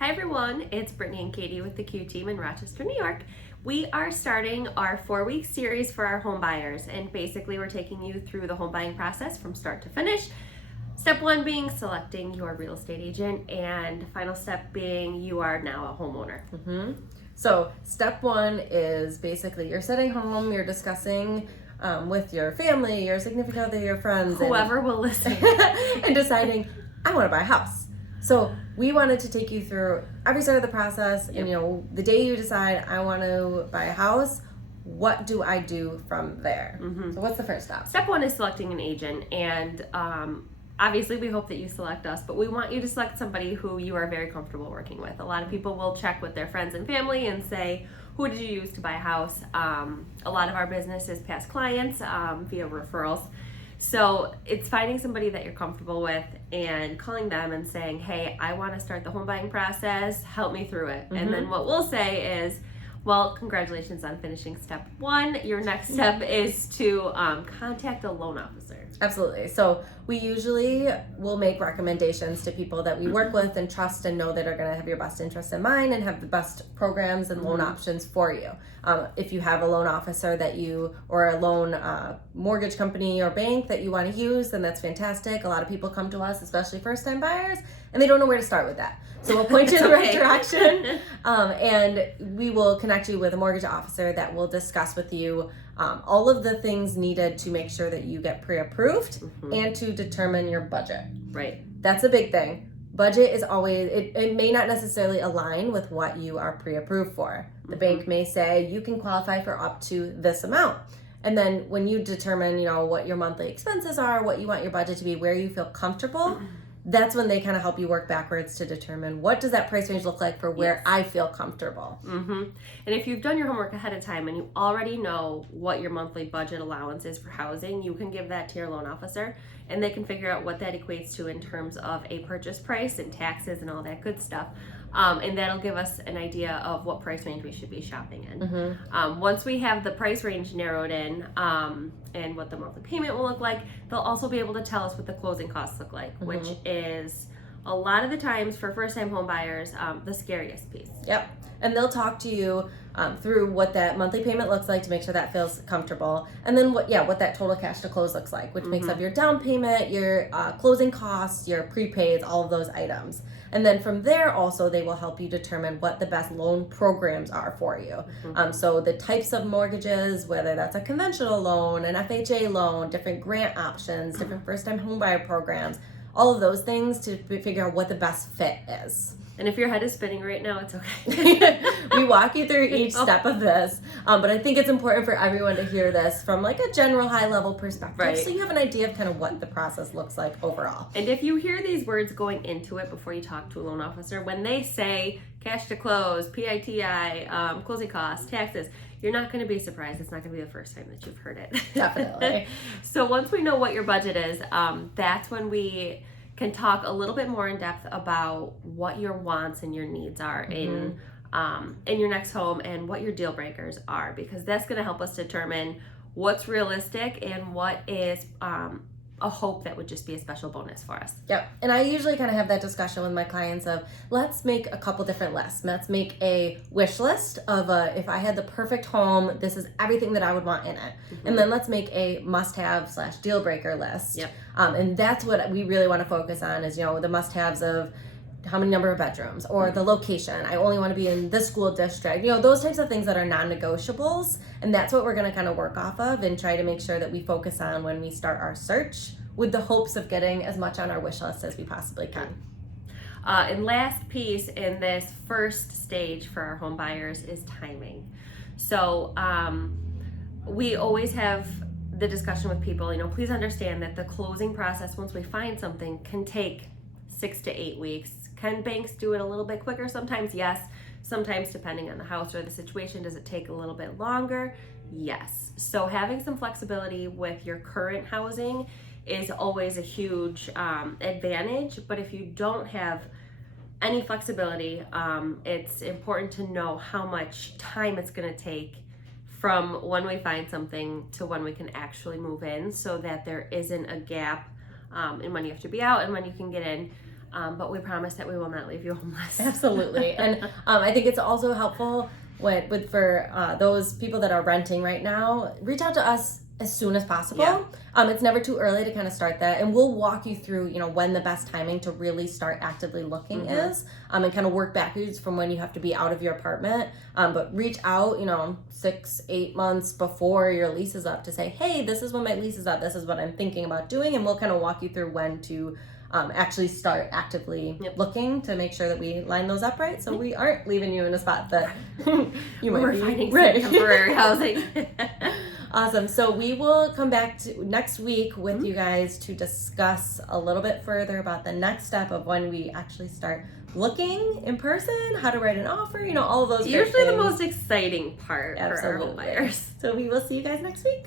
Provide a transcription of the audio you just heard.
Hi everyone, it's Brittany and Katie with the Q team in Rochester, New York. We are starting our 4-week series for our home buyers, and basically we're taking you through the home buying process from start to finish. Step 1 being selecting your real estate agent, and final step being you are now a homeowner. So step 1 is basically you're sitting home, you're discussing with your family, your significant other, your friends, Whoever will listen. and deciding, I want to buy a house. So we wanted to take you through every step of the process. Yep. And the day you decide I want to buy a house, what do I do from there? So what's the first step? Step 1 is selecting an agent, and obviously we hope that you select us, but we want you to select somebody who you are very comfortable working with. A lot of people will check with their friends and family and say, who did you use to buy a house? A lot of our business is past clients via referrals. So it's finding somebody that you're comfortable with and calling them and saying, hey, I want to start the home buying process, help me through it. And then what we'll say is, well, congratulations on finishing step 1. Your next step is to contact a loan officer. Absolutely. So we usually will make recommendations to people that we work with and trust and know that are going to have your best interest in mind and have the best programs and loan options for you. If you have a loan officer or a loan mortgage company or bank that you want to use, then that's fantastic. A lot of people come to us, especially first-time buyers, and they don't know where to start with that. So we'll point you in the right direction, and we will connect you with a mortgage officer that will discuss with you all of the things needed to make sure that you get pre-approved and to determine your budget. Right. That's a big thing. Budget is always, it may not necessarily align with what you are pre-approved for. The bank may say you can qualify for up to this amount. And then when you determine, what your monthly expenses are, what you want your budget to be, where you feel comfortable, that's when they kind of help you work backwards to determine what does that price range look like for where I feel comfortable. And if you've done your homework ahead of time and you already know what your monthly budget allowance is for housing, you can give that to your loan officer and they can figure out what that equates to in terms of a purchase price and taxes and all that good stuff. And that'll give us an idea of what price range we should be shopping in. Once we have the price range narrowed in and what the monthly payment will look like, they'll also be able to tell us what the closing costs look like, which is a lot of the times for first-time home buyers, the scariest piece. Yep. And they'll talk to you through what that monthly payment looks like to make sure that feels comfortable. And then what that total cash to close looks like, which makes up your down payment, your closing costs, your prepaids, all of those items. And then from there also, they will help you determine what the best loan programs are for you. So the types of mortgages, whether that's a conventional loan, an FHA loan, different grant options, different first-time homebuyer programs, all of those things to figure out what the best fit is. And if your head is spinning right now, it's okay. We walk you through each step of this, but I think it's important for everyone to hear this from like a general high-level perspective, Right. so you have an idea of kind of what the process looks like overall. And if you hear these words going into it before you talk to a loan officer, when they say cash to close, PITI, closing costs, taxes, you're not going to be surprised. It's not going to be the first time that you've heard it. Definitely. So once we know what your budget is, that's when we can talk a little bit more in depth about what your wants and your needs are in your next home and what your deal breakers are, because that's going to help us determine what's realistic and what is a hope that would just be a special bonus for us. Yep. And I usually kind of have that discussion with my clients of, let's make a couple different lists. Let's make a wish list of if I had the perfect home, this is everything that I would want in it. And then let's make a must-have / deal breaker list. Yep. And that's what we really want to focus on is, the must-haves of how many number of bedrooms or the location. I only want to be in this school district. Those types of things that are non-negotiables. And that's what we're going to kind of work off of and try to make sure that we focus on when we start our search, with the hopes of getting as much on our wish list as we possibly can. And last piece in this first stage for our home buyers is timing. So we always have the discussion with people, please understand that the closing process, once we find something, can take 6 to 8 weeks. Can banks do it a little bit quicker? Sometimes yes. Sometimes, depending on the house or the situation, does it take a little bit longer? Yes. So having some flexibility with your current housing is always a huge advantage. But if you don't have any flexibility, it's important to know how much time it's going to take from when we find something to when we can actually move in, so that there isn't a gap in when you have to be out and when you can get in. but we promise that we will not leave you homeless. Absolutely. And I think it's also helpful for those people that are renting right now, reach out to us as soon as possible. Yeah. It's never too early to kind of start that, and we'll walk you through, when the best timing to really start actively looking is, and kind of work backwards from when you have to be out of your apartment. But reach out, 6-8 months before your lease is up to say, hey, this is when my lease is up. This is what I'm thinking about doing, and we'll kind of walk you through when to actually start actively looking to make sure that we line those up right, so we aren't leaving you in a spot that you might be finding right. some temporary housing. Awesome. So we will come back to next week with you guys to discuss a little bit further about the next step of when we actually start looking in person, how to write an offer, all of those. It's usually the most exciting part for our home buyers. So we will see you guys next week.